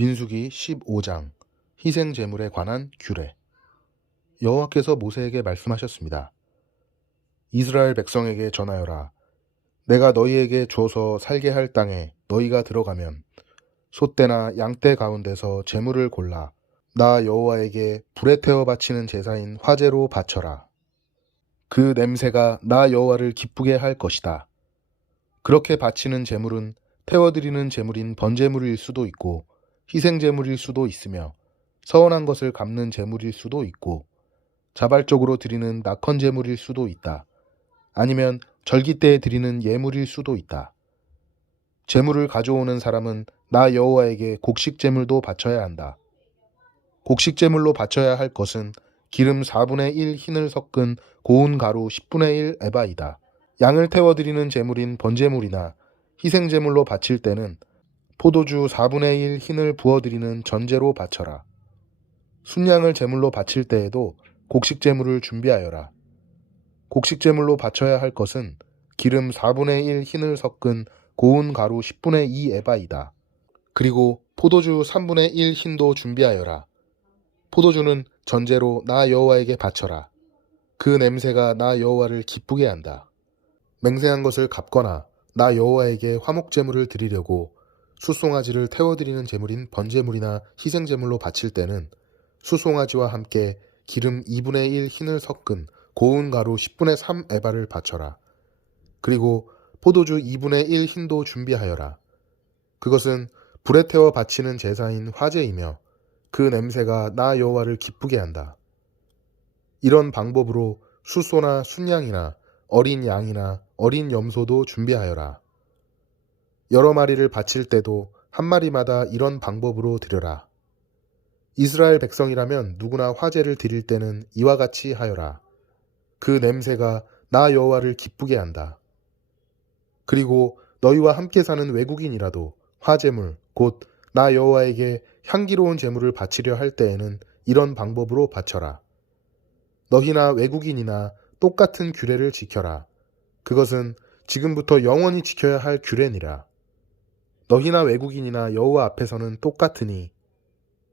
민수기 15장 희생 제물에 관한 규례. 여호와께서 모세에게 말씀하셨습니다. 이스라엘 백성에게 전하여라. 내가 너희에게 줘서 살게 할 땅에 너희가 들어가면 소떼나 양떼 가운데서 제물을 골라 나 여호와에게 불에 태워 바치는 제사인 화제로 바쳐라. 그 냄새가 나 여호와를 기쁘게 할 것이다. 그렇게 바치는 제물은 태워드리는 제물인 번제물일 수도 있고 희생제물일 수도 있으며 서운한 것을 갚는 제물일 수도 있고 자발적으로 드리는 낙헌제물일 수도 있다. 아니면 절기 때에 드리는 예물일 수도 있다. 제물을 가져오는 사람은 나 여호와에게 곡식제물도 바쳐야 한다. 곡식제물로 바쳐야 할 것은 기름 4분의 1 흰을 섞은 고운 가루 10분의 1 에바이다. 양을 태워드리는 제물인 번제물이나 희생제물로 바칠 때는 포도주 4분의 1 흰을 부어드리는 전제로 바쳐라. 순양을 제물로 바칠 때에도 곡식제물을 준비하여라. 곡식제물로 바쳐야 할 것은 기름 4분의 1 흰을 섞은 고운 가루 10분의 2 에바이다. 그리고 포도주 3분의 1 흰도 준비하여라. 포도주는 전제로 나 여호와에게 바쳐라. 그 냄새가 나 여호와를 기쁘게 한다. 맹세한 것을 갚거나 나 여호와에게 화목제물을 드리려고 숫송아지를 태워드리는 제물인 번제물이나 희생제물로 바칠 때는 숫송아지와 함께 기름 2분의 1 흰을 섞은 고운 가루 10분의 3 에바를 바쳐라. 그리고 포도주 2분의 1 흰도 준비하여라. 그것은 불에 태워 바치는 제사인 화제이며 그 냄새가 나 여호와를 기쁘게 한다. 이런 방법으로 숫소나 순양이나 어린 양이나 어린 염소도 준비하여라. 여러 마리를 바칠 때도 한 마리마다 이런 방법으로 드려라. 이스라엘 백성이라면 누구나 화제를 드릴 때는 이와 같이 하여라. 그 냄새가 나 여호와를 기쁘게 한다. 그리고 너희와 함께 사는 외국인이라도 화제물 곧 나 여호와에게 향기로운 제물을 바치려 할 때에는 이런 방법으로 바쳐라. 너희나 외국인이나 똑같은 규례를 지켜라. 그것은 지금부터 영원히 지켜야 할 규례니라. 너희나 외국인이나 여호와 앞에서는 똑같으니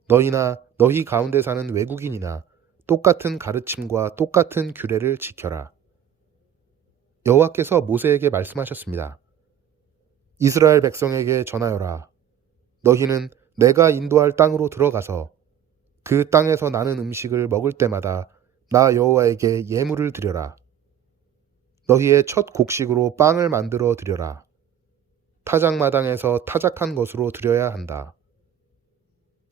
너희나 너희 가운데 사는 외국인이나 똑같은 가르침과 똑같은 규례를 지켜라. 여호와께서 모세에게 말씀하셨습니다. 이스라엘 백성에게 전하여라. 너희는 내가 인도할 땅으로 들어가서 그 땅에서 나는 음식을 먹을 때마다 나 여호와에게 예물을 드려라. 너희의 첫 곡식으로 빵을 만들어 드려라. 타작마당에서 타작한 것으로 드려야 한다.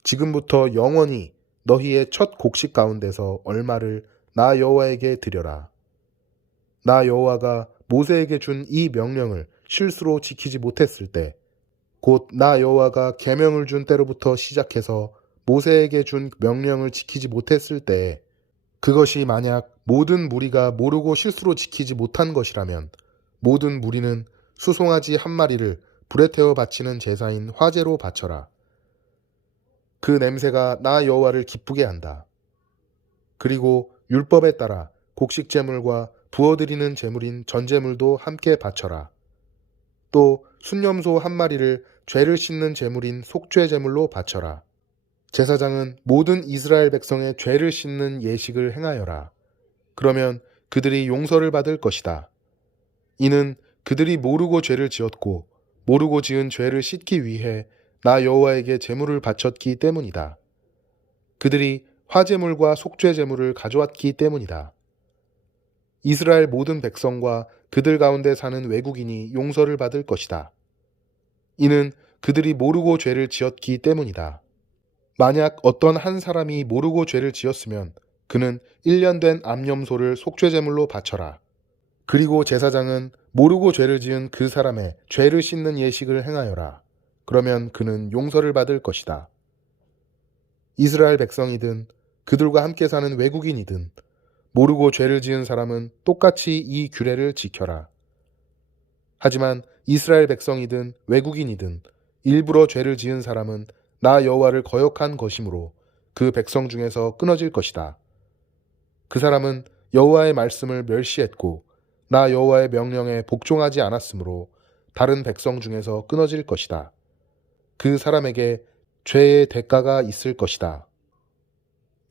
지금부터 영원히 너희의 첫 곡식 가운데서 얼마를 나 여호와에게 드려라. 나 여호와가 모세에게 준 이 명령을 실수로 지키지 못했을 때, 곧 나 여호와가 계명을 준 때로부터 시작해서 모세에게 준 명령을 지키지 못했을 때에 그것이 만약 모든 무리가 모르고 실수로 지키지 못한 것이라면 모든 무리는 수송아지 한 마리를 불에 태워 바치는 제사인 화제로 바쳐라. 그 냄새가 나 여호와를 기쁘게 한다. 그리고 율법에 따라 곡식제물과 부어드리는 제물인 전제물도 함께 바쳐라. 또 순염소 한 마리를 죄를 씻는 제물인 속죄제물로 바쳐라. 제사장은 모든 이스라엘 백성의 죄를 씻는 예식을 행하여라. 그러면 그들이 용서를 받을 것이다. 이는 그들이 모르고 죄를 지었고 모르고 지은 죄를 씻기 위해 나 여호와에게 제물을 바쳤기 때문이다. 그들이 화제물과 속죄제물을 가져왔기 때문이다. 이스라엘 모든 백성과 그들 가운데 사는 외국인이 용서를 받을 것이다. 이는 그들이 모르고 죄를 지었기 때문이다. 만약 어떤 한 사람이 모르고 죄를 지었으면 그는 1년 된 암염소를 속죄제물로 바쳐라. 그리고 제사장은 모르고 죄를 지은 그 사람의 죄를 씻는 예식을 행하여라. 그러면 그는 용서를 받을 것이다. 이스라엘 백성이든 그들과 함께 사는 외국인이든 모르고 죄를 지은 사람은 똑같이 이 규례를 지켜라. 하지만 이스라엘 백성이든 외국인이든 일부러 죄를 지은 사람은 나 여호와를 거역한 것이므로 그 백성 중에서 끊어질 것이다. 그 사람은 여호와의 말씀을 멸시했고 나 여호와의 명령에 복종하지 않았으므로 다른 백성 중에서 끊어질 것이다. 그 사람에게 죄의 대가가 있을 것이다.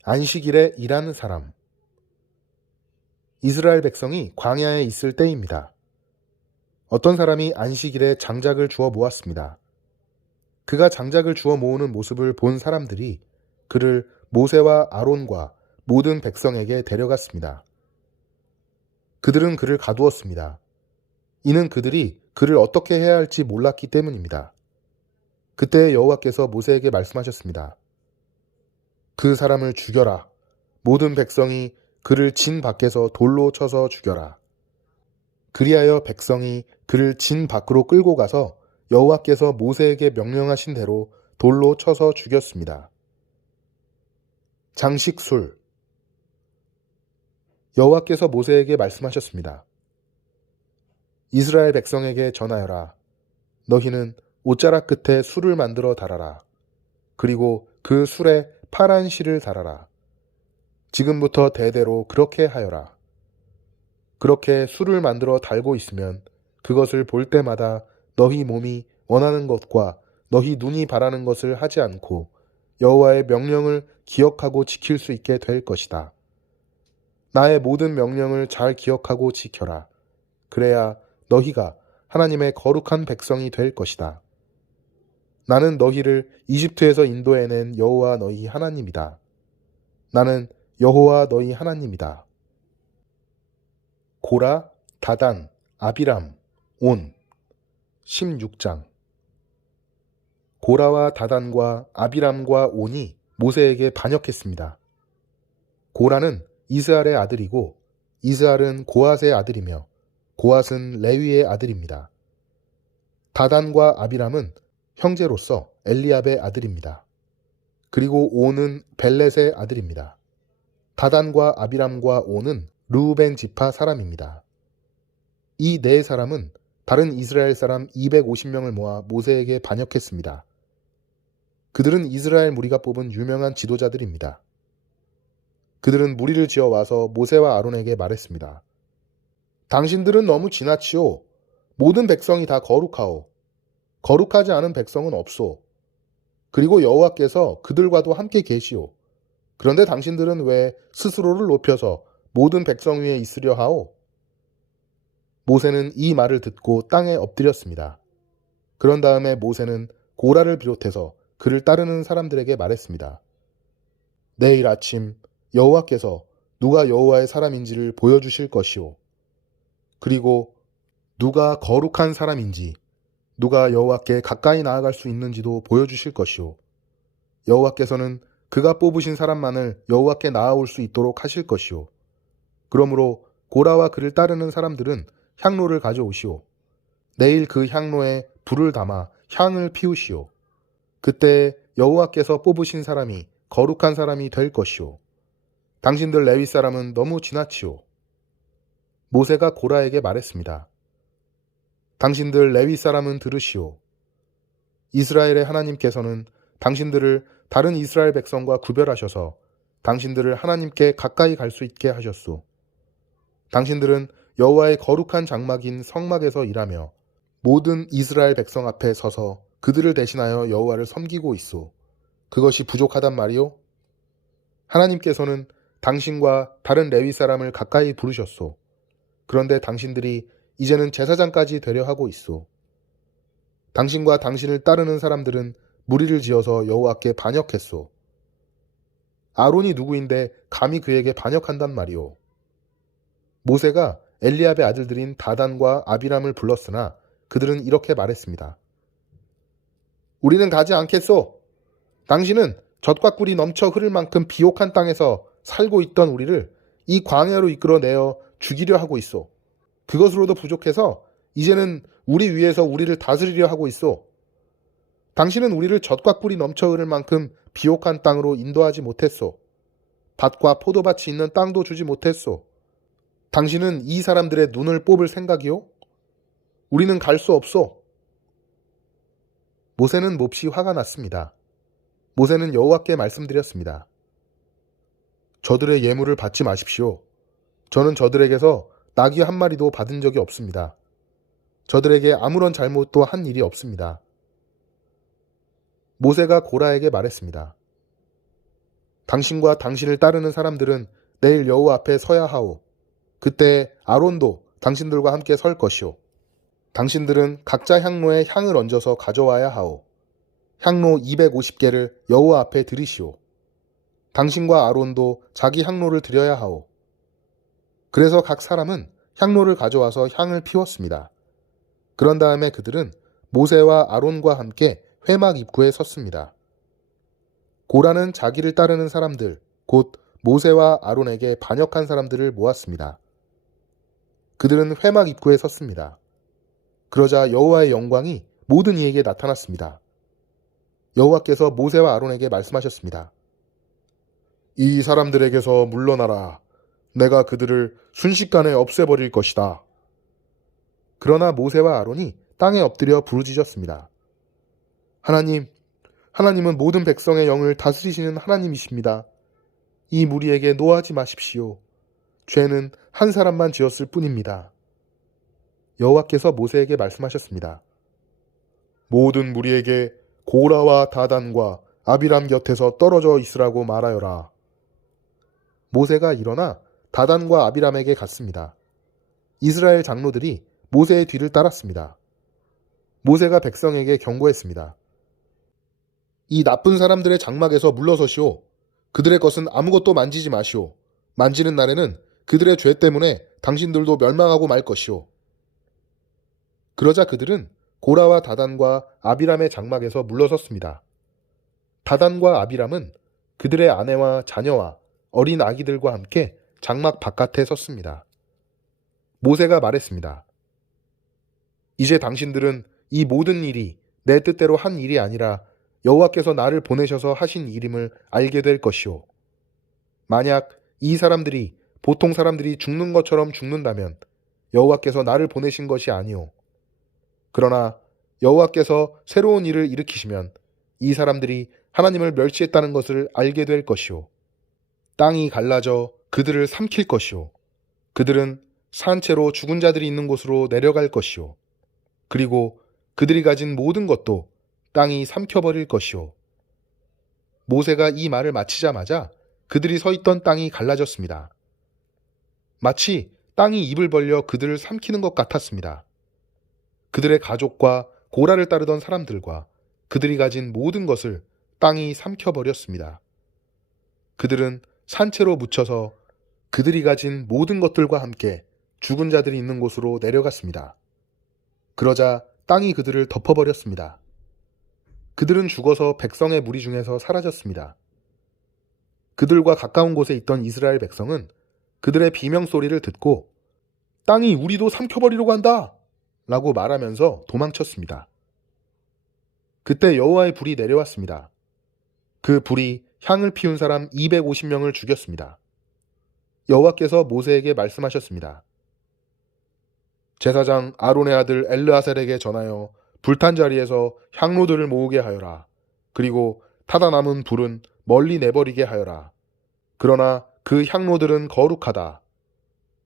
안식일에 일하는 사람. 이스라엘 백성이 광야에 있을 때입니다. 어떤 사람이 안식일에 장작을 주워 모았습니다. 그가 장작을 주워 모으는 모습을 본 사람들이 그를 모세와 아론과 모든 백성에게 데려갔습니다. 그들은 그를 가두었습니다. 이는 그들이 그를 어떻게 해야 할지 몰랐기 때문입니다. 그때 여호와께서 모세에게 말씀하셨습니다. 그 사람을 죽여라. 모든 백성이 그를 진 밖에서 돌로 쳐서 죽여라. 그리하여 백성이 그를 진 밖으로 끌고 가서 여호와께서 모세에게 명령하신 대로 돌로 쳐서 죽였습니다. 장식술. 여호와께서 모세에게 말씀하셨습니다. 이스라엘 백성에게 전하여라. 너희는 옷자락 끝에 술을 만들어 달아라. 그리고 그 술에 파란 실을 달아라. 지금부터 대대로 그렇게 하여라. 그렇게 술을 만들어 달고 있으면 그것을 볼 때마다 너희 몸이 원하는 것과 너희 눈이 바라는 것을 하지 않고 여호와의 명령을 기억하고 지킬 수 있게 될 것이다. 나의 모든 명령을 잘 기억하고 지켜라. 그래야 너희가 하나님의 거룩한 백성이 될 것이다. 나는 너희를 이집트에서 인도해낸 여호와 너희 하나님이다. 나는 여호와 너희 하나님이다. 고라, 다단, 아비람, 온. 16장. 고라와 다단과 아비람과 온이 모세에게 반역했습니다. 고라는 이스알의 아들이고 이스알은 고앗의 아들이며 고앗은 레위의 아들입니다. 다단과 아비람은 형제로서 엘리압의 아들입니다. 그리고 온은 벨렛의 아들입니다. 다단과 아비람과 온은 르우벤 지파 사람입니다. 이 네 사람은 다른 이스라엘 사람 250명을 모아 모세에게 반역했습니다. 그들은 이스라엘 무리가 뽑은 유명한 지도자들입니다. 그들은 무리를 지어 와서 모세와 아론에게 말했습니다. 당신들은 너무 지나치오. 모든 백성이 다 거룩하오. 거룩하지 않은 백성은 없소. 그리고 여호와께서 그들과도 함께 계시오. 그런데 당신들은 왜 스스로를 높여서 모든 백성 위에 있으려 하오? 모세는 이 말을 듣고 땅에 엎드렸습니다. 그런 다음에 모세는 고라를 비롯해서 그를 따르는 사람들에게 말했습니다. 내일 아침 여호와께서 누가 여호와의 사람인지를 보여주실 것이오. 그리고 누가 거룩한 사람인지, 누가 여호와께 가까이 나아갈 수 있는지도 보여주실 것이오. 여호와께서는 그가 뽑으신 사람만을 여호와께 나아올 수 있도록 하실 것이오. 그러므로 고라와 그를 따르는 사람들은 향로를 가져오시오. 내일 그 향로에 불을 담아 향을 피우시오. 그때 여호와께서 뽑으신 사람이 거룩한 사람이 될 것이오. 당신들 레위 사람은 너무 지나치오. 모세가 고라에게 말했습니다. 당신들 레위 사람은 들으시오. 이스라엘의 하나님께서는 당신들을 다른 이스라엘 백성과 구별하셔서 당신들을 하나님께 가까이 갈 수 있게 하셨소. 당신들은 여호와의 거룩한 장막인 성막에서 일하며 모든 이스라엘 백성 앞에 서서 그들을 대신하여 여호와를 섬기고 있소. 그것이 부족하단 말이오? 하나님께서는 당신과 다른 레위 사람을 가까이 부르셨소. 그런데 당신들이 이제는 제사장까지 되려 하고 있소. 당신과 당신을 따르는 사람들은 무리를 지어서 여호와께 반역했소. 아론이 누구인데 감히 그에게 반역한단 말이오. 모세가 엘리압의 아들들인 다단과 아비람을 불렀으나 그들은 이렇게 말했습니다. 우리는 가지 않겠소. 당신은 젖과 꿀이 넘쳐 흐를 만큼 비옥한 땅에서 살고 있던 우리를 이 광야로 이끌어내어 죽이려 하고 있소. 그것으로도 부족해서 이제는 우리 위에서 우리를 다스리려 하고 있소. 당신은 우리를 젖과 꿀이 넘쳐 흐를 만큼 비옥한 땅으로 인도하지 못했소. 밭과 포도밭이 있는 땅도 주지 못했소. 당신은 이 사람들의 눈을 뽑을 생각이요? 우리는 갈 수 없소. 모세는 몹시 화가 났습니다. 모세는 여호와께 말씀드렸습니다. 저들의 예물을 받지 마십시오. 저는 저들에게서 나귀 한 마리도 받은 적이 없습니다. 저들에게 아무런 잘못도 한 일이 없습니다. 모세가 고라에게 말했습니다. 당신과 당신을 따르는 사람들은 내일 여호와 앞에 서야 하오. 그때 아론도 당신들과 함께 설 것이오. 당신들은 각자 향로에 향을 얹어서 가져와야 하오. 향로 250개를 여호와 앞에 드리시오. 당신과 아론도 자기 향로를 드려야 하오. 그래서 각 사람은 향로를 가져와서 향을 피웠습니다. 그런 다음에 그들은 모세와 아론과 함께 회막 입구에 섰습니다. 고라는 자기를 따르는 사람들, 곧 모세와 아론에게 반역한 사람들을 모았습니다. 그들은 회막 입구에 섰습니다. 그러자 여호와의 영광이 모든 이에게 나타났습니다. 여호와께서 모세와 아론에게 말씀하셨습니다. 이 사람들에게서 물러나라. 내가 그들을 순식간에 없애버릴 것이다. 그러나 모세와 아론이 땅에 엎드려 부르짖었습니다. 하나님은 모든 백성의 영을 다스리시는 하나님이십니다. 이 무리에게 노하지 마십시오. 죄는 한 사람만 지었을 뿐입니다. 여호와께서 모세에게 말씀하셨습니다. 모든 무리에게 고라와 다단과 아비람 곁에서 떨어져 있으라고 말하여라. 모세가 일어나 다단과 아비람에게 갔습니다. 이스라엘 장로들이 모세의 뒤를 따랐습니다. 모세가 백성에게 경고했습니다. 이 나쁜 사람들의 장막에서 물러서시오. 그들의 것은 아무것도 만지지 마시오. 만지는 날에는 그들의 죄 때문에 당신들도 멸망하고 말 것이오. 그러자 그들은 고라와 다단과 아비람의 장막에서 물러섰습니다. 다단과 아비람은 그들의 아내와 자녀와 어린 아기들과 함께 장막 바깥에 섰습니다. 모세가 말했습니다. 이제 당신들은 이 모든 일이 내 뜻대로 한 일이 아니라 여호와께서 나를 보내셔서 하신 일임을 알게 될 것이오. 만약 이 사람들이 보통 사람들이 죽는 것처럼 죽는다면 여호와께서 나를 보내신 것이 아니오. 그러나 여호와께서 새로운 일을 일으키시면 이 사람들이 하나님을 멸시했다는 것을 알게 될 것이오. 땅이 갈라져 그들을 삼킬 것이오. 그들은 산채로 죽은 자들이 있는 곳으로 내려갈 것이오. 그리고 그들이 가진 모든 것도 땅이 삼켜버릴 것이오. 모세가 이 말을 마치자마자 그들이 서 있던 땅이 갈라졌습니다. 마치 땅이 입을 벌려 그들을 삼키는 것 같았습니다. 그들의 가족과 고라를 따르던 사람들과 그들이 가진 모든 것을 땅이 삼켜버렸습니다. 그들은 산채로 묻혀서 그들이 가진 모든 것들과 함께 죽은 자들이 있는 곳으로 내려갔습니다. 그러자 땅이 그들을 덮어버렸습니다. 그들은 죽어서 백성의 무리 중에서 사라졌습니다. 그들과 가까운 곳에 있던 이스라엘 백성은 그들의 비명소리를 듣고 땅이 우리도 삼켜버리려고 한다! 라고 말하면서 도망쳤습니다. 그때 여호와의 불이 내려왔습니다. 그 불이 향을 피운 사람 250명을 죽였습니다. 여호와께서 모세에게 말씀하셨습니다. 제사장 아론의 아들 엘르아살에게 전하여 불탄 자리에서 향로들을 모으게 하여라. 그리고 타다 남은 불은 멀리 내버리게 하여라. 그러나 그 향로들은 거룩하다.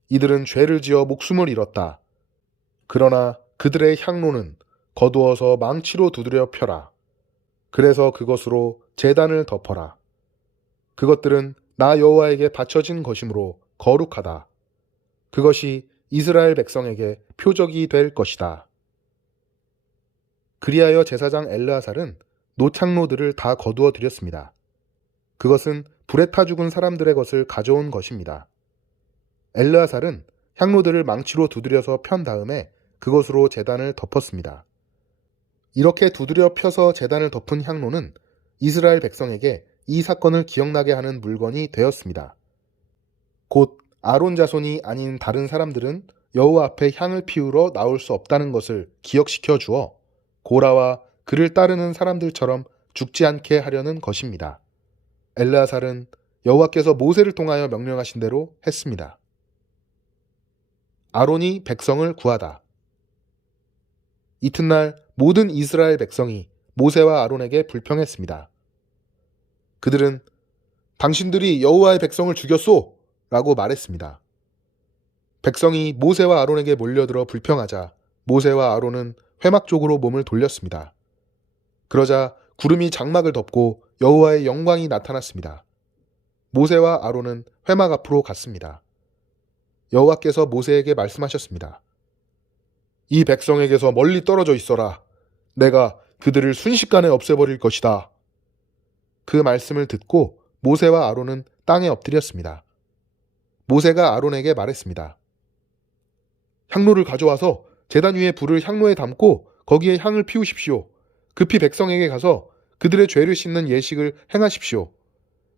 이들은 죄를 지어 목숨을 잃었다. 그러나 그들의 향로는 거두어서 망치로 두드려 펴라. 그래서 그것으로 제단을 덮어라. 그것들은 나 여호와에게 바쳐진 것이므로 거룩하다. 그것이 이스라엘 백성에게 표적이 될 것이다. 그리하여 제사장 엘르아살은 노창로들을 다 거두어 드렸습니다. 그것은 불에 타 죽은 사람들의 것을 가져온 것입니다. 엘르아살은 향로들을 망치로 두드려서 편 다음에 그것으로 제단을 덮었습니다. 이렇게 두드려 펴서 제단을 덮은 향로는 이스라엘 백성에게 이 사건을 기억나게 하는 물건이 되었습니다. 곧 아론 자손이 아닌 다른 사람들은 여호와 앞에 향을 피우러 나올 수 없다는 것을 기억시켜 주어 고라와 그를 따르는 사람들처럼 죽지 않게 하려는 것입니다. 엘르아살은 여호와께서 모세를 통하여 명령하신 대로 했습니다. 아론이 백성을 구하다. 이튿날 모든 이스라엘 백성이 모세와 아론에게 불평했습니다. 그들은 당신들이 여호와의 백성을 죽였소! 라고 말했습니다. 백성이 모세와 아론에게 몰려들어 불평하자 모세와 아론은 회막 쪽으로 몸을 돌렸습니다. 그러자 구름이 장막을 덮고 여호와의 영광이 나타났습니다. 모세와 아론은 회막 앞으로 갔습니다. 여호와께서 모세에게 말씀하셨습니다. 이 백성에게서 멀리 떨어져 있어라. 내가 그들을 순식간에 없애버릴 것이다. 그 말씀을 듣고 모세와 아론은 땅에 엎드렸습니다. 모세가 아론에게 말했습니다. 향로를 가져와서 제단 위에 불을 향로에 담고 거기에 향을 피우십시오. 급히 백성에게 가서 그들의 죄를 씻는 예식을 행하십시오.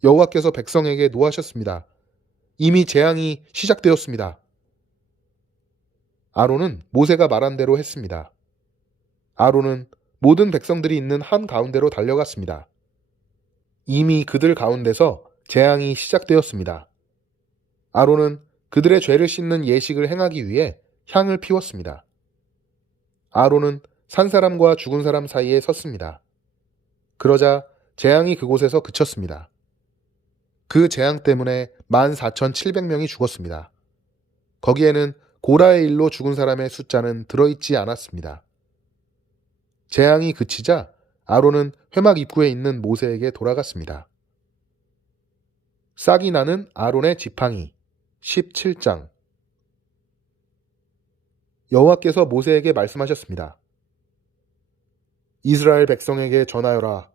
여호와께서 백성에게 노하셨습니다. 이미 재앙이 시작되었습니다. 아론은 모세가 말한 대로 했습니다. 아론은 모든 백성들이 있는 한 가운데로 달려갔습니다. 이미 그들 가운데서 재앙이 시작되었습니다. 아론은 그들의 죄를 씻는 예식을 행하기 위해 향을 피웠습니다. 아론은 산 사람과 죽은 사람 사이에 섰습니다. 그러자 재앙이 그곳에서 그쳤습니다. 그 재앙 때문에 14,700명이 죽었습니다. 거기에는 고라의 일로 죽은 사람의 숫자는 들어있지 않았습니다. 재앙이 그치자 아론은 회막 입구에 있는 모세에게 돌아갔습니다. 싹이 나는 아론의 지팡이 17장. 여호와께서 모세에게 말씀하셨습니다. 이스라엘 백성에게 전하여라.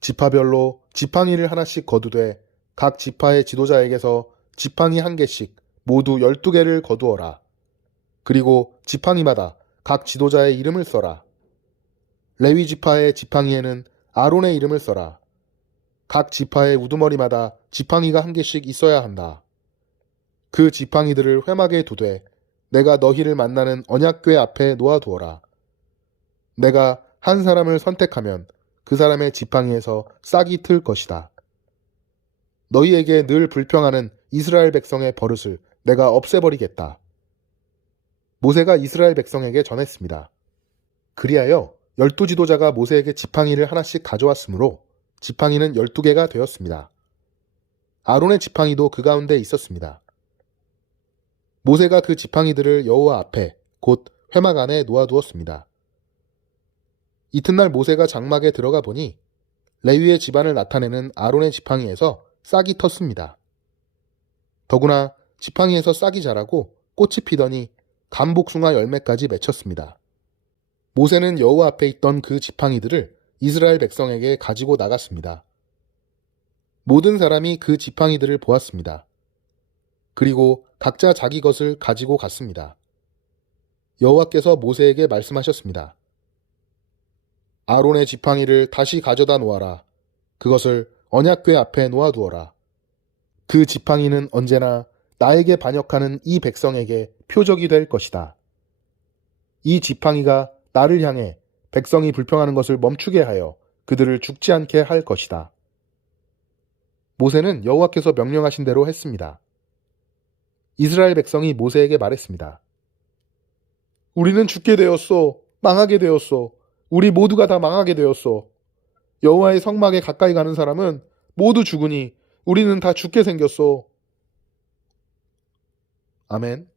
지파별로 지팡이를 하나씩 거두되 각 지파의 지도자에게서 지팡이 한 개씩 모두 12개를 거두어라. 그리고 지팡이마다 각 지도자의 이름을 써라. 레위 지파의 지팡이에는 아론의 이름을 써라. 각 지파의 우두머리마다 지팡이가 한 개씩 있어야 한다. 그 지팡이들을 회막에 두되 내가 너희를 만나는 언약궤 앞에 놓아두어라. 내가 한 사람을 선택하면 그 사람의 지팡이에서 싹이 틀 것이다. 너희에게 늘 불평하는 이스라엘 백성의 버릇을 내가 없애버리겠다. 모세가 이스라엘 백성에게 전했습니다. 그리하여 12지도자가 모세에게 지팡이를 하나씩 가져왔으므로 지팡이는 12개가 되었습니다. 아론의 지팡이도 그 가운데 있었습니다. 모세가 그 지팡이들을 여호와 앞에 곧 회막 안에 놓아두었습니다. 이튿날 모세가 장막에 들어가 보니 레위의 집안을 나타내는 아론의 지팡이에서 싹이 텄습니다. 더구나 지팡이에서 싹이 자라고 꽃이 피더니 감복숭아 열매까지 맺혔습니다. 모세는 여호와 앞에 있던 그 지팡이들을 이스라엘 백성에게 가지고 나갔습니다. 모든 사람이 그 지팡이들을 보았습니다. 그리고 각자 자기 것을 가지고 갔습니다. 여호와께서 모세에게 말씀하셨습니다. 아론의 지팡이를 다시 가져다 놓아라. 그것을 언약궤 앞에 놓아두어라. 그 지팡이는 언제나 나에게 반역하는 이 백성에게 표적이 될 것이다. 이 지팡이가 나를 향해 백성이 불평하는 것을 멈추게 하여 그들을 죽지 않게 할 것이다. 모세는 여호와께서 명령하신 대로 했습니다. 이스라엘 백성이 모세에게 말했습니다. 우리는 죽게 되었소. 망하게 되었소. 우리 모두가 다 망하게 되었소. 여호와의 성막에 가까이 가는 사람은 모두 죽으니 우리는 다 죽게 생겼소. 아멘.